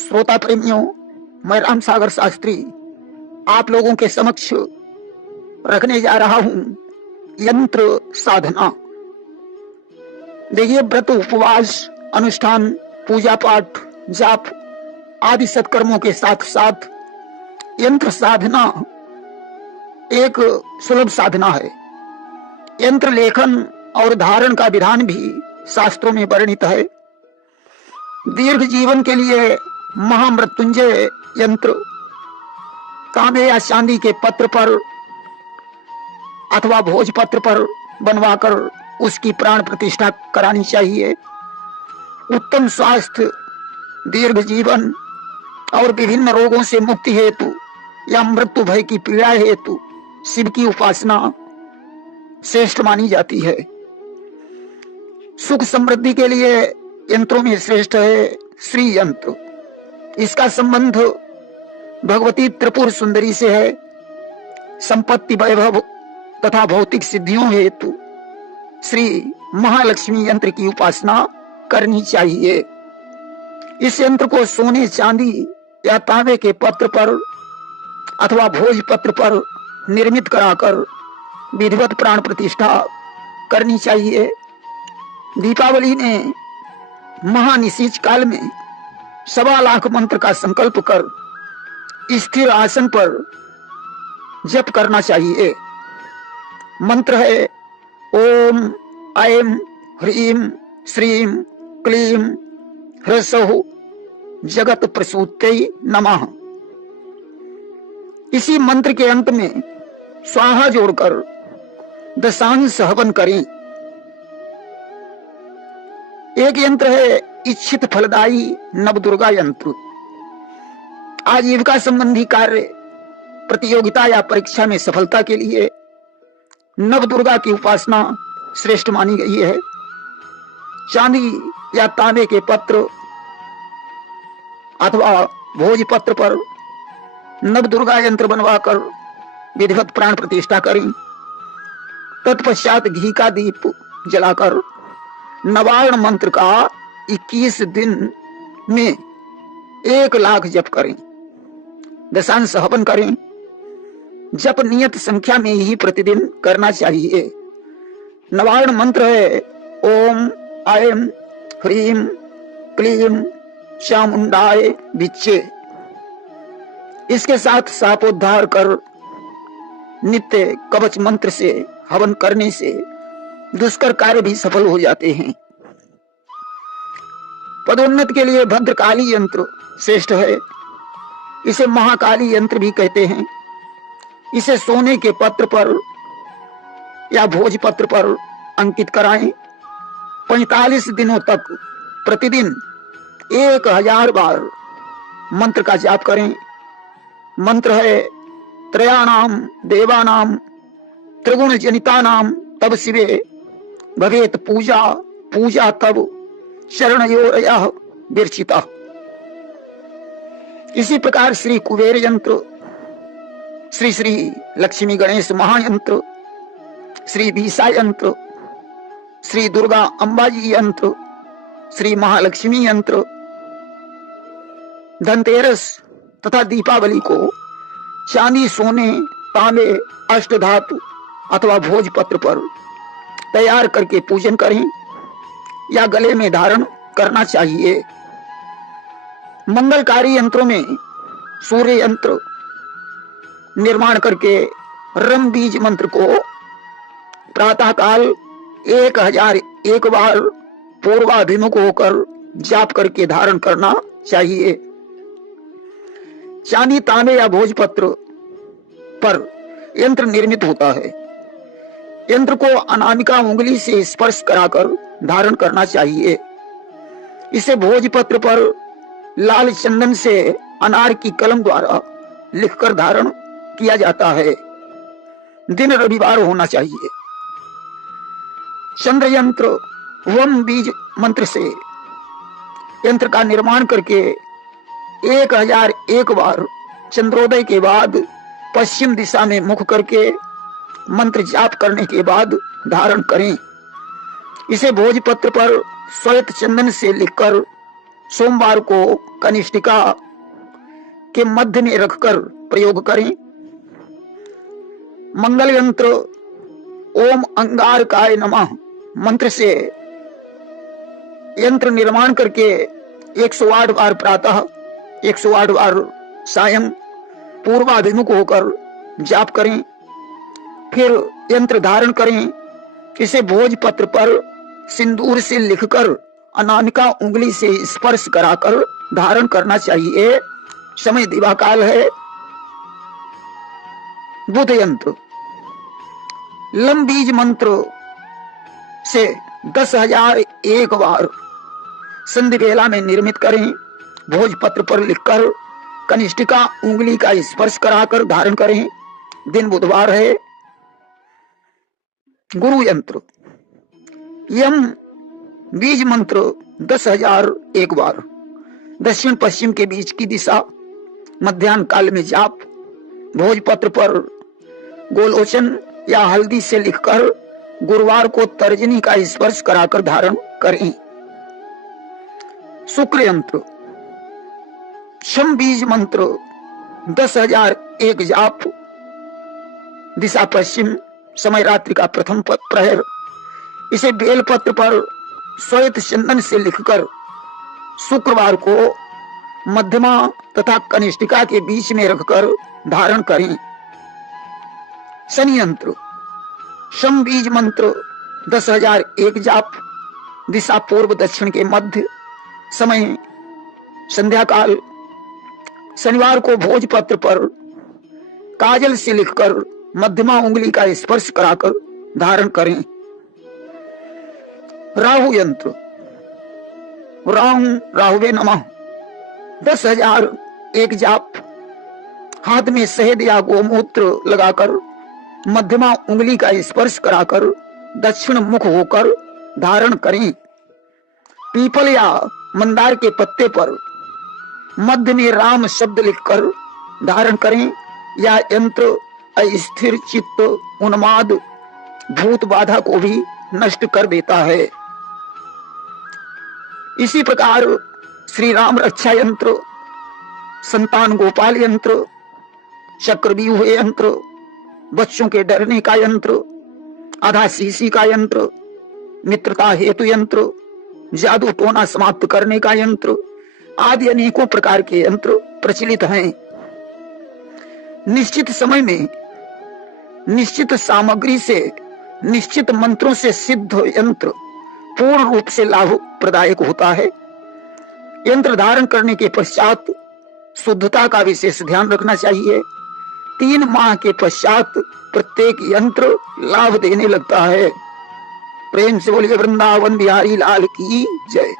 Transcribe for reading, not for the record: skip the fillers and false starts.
श्रोता प्रेमियों, मैं राम सागर शास्त्री आप लोगों के समक्ष रखने जा रहा हूं यंत्र साधना। देखिए, व्रत, उपवास, अनुष्ठान, पूजा पाठ, जाप आदि सत्कर्मों के साथ साथ यंत्र साधना एक सुलभ साधना है। यंत्र लेखन और धारण का विधान भी शास्त्रों में वर्णित है। दीर्घ जीवन के लिए महामृत्युंजय यंत्र तांबे या चांदी के पत्र पर अथवा भोजपत्र पर बनवाकर उसकी प्राण प्रतिष्ठा करानी चाहिए। उत्तम स्वास्थ्य, दीर्घ जीवन और विभिन्न रोगों से मुक्ति हेतु या मृत्यु भय की पीड़ा हेतु शिव की उपासना श्रेष्ठ मानी जाती है। सुख समृद्धि के लिए यंत्रों में श्रेष्ठ है श्री यंत्र। इसका संबंध भगवती त्रिपुर सुंदरी से है। संपत्ति, वैभव तथा भौतिक सिद्धियों हेतु श्री महालक्ष्मी यंत्र की उपासना करनी चाहिए। इस यंत्र को सोने, चांदी या तांबे के पत्र पर अथवा भोज पत्र पर निर्मित कराकर विधिवत प्राण प्रतिष्ठा करनी चाहिए। दीपावली ने महानिशीच काल में 1.25 लाख मंत्र का संकल्प कर स्थिर आसन पर जप करना चाहिए। मंत्र है ओम ऐं ह्रीं श्रीं क्लीं ह्सौः जगत प्रसूत्यै नमः। इसी मंत्र के अंत में स्वाहा जोड़कर दशांश हवन करें। एक यंत्र है इच्छित फलदायी नवदुर्गा यंत्र। आजीविका संबंधी कार्य, प्रतियोगिता या परीक्षा में सफलता के लिए नवदुर्गा की उपासना श्रेष्ठ मानी गई है। चांदी या तांबे के पत्र अथवा भोजपत्र पर नवदुर्गा यंत्र बनवाकर विधिवत प्राण प्रतिष्ठा करें। तत्पश्चात घी का दीप जलाकर नवार्ण मंत्र का 21 दिन में 1 लाख जप करें। दशांश हवन करें। जप नियत संख्या में ही प्रतिदिन करना चाहिए। नवार्ण मंत्र है ओम ऐं ह्रीं क्लीं चामुंडाय विच्चे। इसके साथ शापोद्धार कर नित्य कवच मंत्र से हवन करने से दुष्कर कार्य भी सफल हो जाते हैं। पदोन्नत के लिए भद्रकाली यंत्र श्रेष्ठ है। इसे महाकाली यंत्र भी कहते हैं। इसे सोने के पत्र पर या भोजपत्र पर अंकित कराएं। 45 दिनों तक प्रतिदिन 1000 बार मंत्र का जाप करें। मंत्र है त्रयाणाम देवानाम त्रिगुण जनितानाम तब शिवे भवेत पूजा, पूजा तब चरणयोरयः विरचिता। इसी प्रकार श्री कुबेर यंत्र, श्री श्री लक्ष्मी गणेश महायंत्र, श्री बीसा यंत्र, श्री दुर्गा अंबाजी यंत्र, श्री महालक्ष्मी यंत्र, धनतेरस तथा दीपावली को चांदी, सोने, तांबे, अष्टधातु अथवा भोजपत्र पर तैयार करके पूजन करें या गले में धारण करना चाहिए। मंगलकारी यंत्रों में सूर्य यंत्र निर्माण करके रम बीज मंत्र को प्रातः काल 1001 बार पूर्वाभिमुख होकर जाप करके धारण करना चाहिए। चांदी, तांबे या भोजपत्र पर यंत्र निर्मित होता है। यंत्र को अनामिका उंगली से स्पर्श कराकर धारण करना चाहिए। इसे भोजपत्र पर लाल चंदन से अनार की कलम द्वारा लिखकर धारण किया जाता है। दिन रविवार होना चाहिए। चंद्र यंत्र वम बीज मंत्र से यंत्र का निर्माण करके 1001 बार चंद्रोदय के बाद पश्चिम दिशा में मुख करके मंत्र जाप करने के बाद धारण करें। इसे भोजपत्र पर श्वेत चंदन से लिखकर सोमवार को कनिष्ठिका के मध्य में रखकर प्रयोग करें। मंगल यंत्र ओम अंगारकाय नमः मंत्र से यंत्र निर्माण करके 108 बार प्रातः 108 बार सायं पूर्वाभिमुख होकर जाप करें। फिर यंत्र धारण करें। इसे भोजपत्र पर सिंदूर से लिखकर अनामिका उंगली से स्पर्श कराकर धारण करना चाहिए। समय दिवा काल है। बुध यंत्र लम बीज मंत्र से 10,001 बार संधि बेला में निर्मित करें। भोजपत्र पर लिखकर कनिष्ठिका उंगली का स्पर्श कराकर धारण करें। दिन बुधवार है। गुरु यंत्र यम बीज मंत्र 10,001 बार दक्षिण पश्चिम के बीच की दिशा मध्याह्न काल में जाप। भोजपत्र पर गोलोचन या हल्दी से लिखकर गुरुवार को तर्जनी का स्पर्श कराकर धारण करें। शुक्र यंत्र शम बीज मंत्र 10,001 जाप। दिशा पश्चिम। समय रात्रि का प्रथम प्रहर। इसे बेलपत्र पर श्वेत चंदन से लिखकर शुक्रवार को मध्यमा तथा कनिष्ठिका के बीच में रखकर धारण करें। शनि यंत्र शम बीज मंत्र 10,001 जाप। दिशा पूर्व दक्षिण के मध्य। समय संध्या काल। शनिवार को भोजपत्र पर काजल से लिखकर मध्यमा उंगली का स्पर्श कराकर धारण करें। राहु यंत्र राहुवे नमः 10,001 जाप। हाथ में शहद या गोमूत्र लगाकर मध्यमा उंगली का स्पर्श कराकर दक्षिण मुख होकर धारण करें। पीपल या मंदार के पत्ते पर मध्य में राम शब्द लिखकर धारण करें। या यंत्र अस्थिर चित्त उन्माद भूत बाधा को भी नष्ट कर देता है। इसी प्रकार श्री राम रक्षा यंत्र, संतान गोपाल यंत्र, चक्रव्यूह यंत्र, बच्चों के डरने का यंत्र, आधा शीशी का यंत्र, मित्रता हेतु यंत्र, जादू टोना समाप्त करने का यंत्र आदि अनेकों प्रकार के यंत्र प्रचलित हैं। निश्चित समय में निश्चित सामग्री से निश्चित मंत्रों से सिद्ध यंत्र पूर्ण रूप से लाभ प्रदायक होता है। यंत्र धारण करने के पश्चात शुद्धता का विशेष ध्यान रखना चाहिए। 3 माह के पश्चात प्रत्येक यंत्र लाभ देने लगता है। प्रेम से बोलिए वृंदावन बिहारी लाल की जय।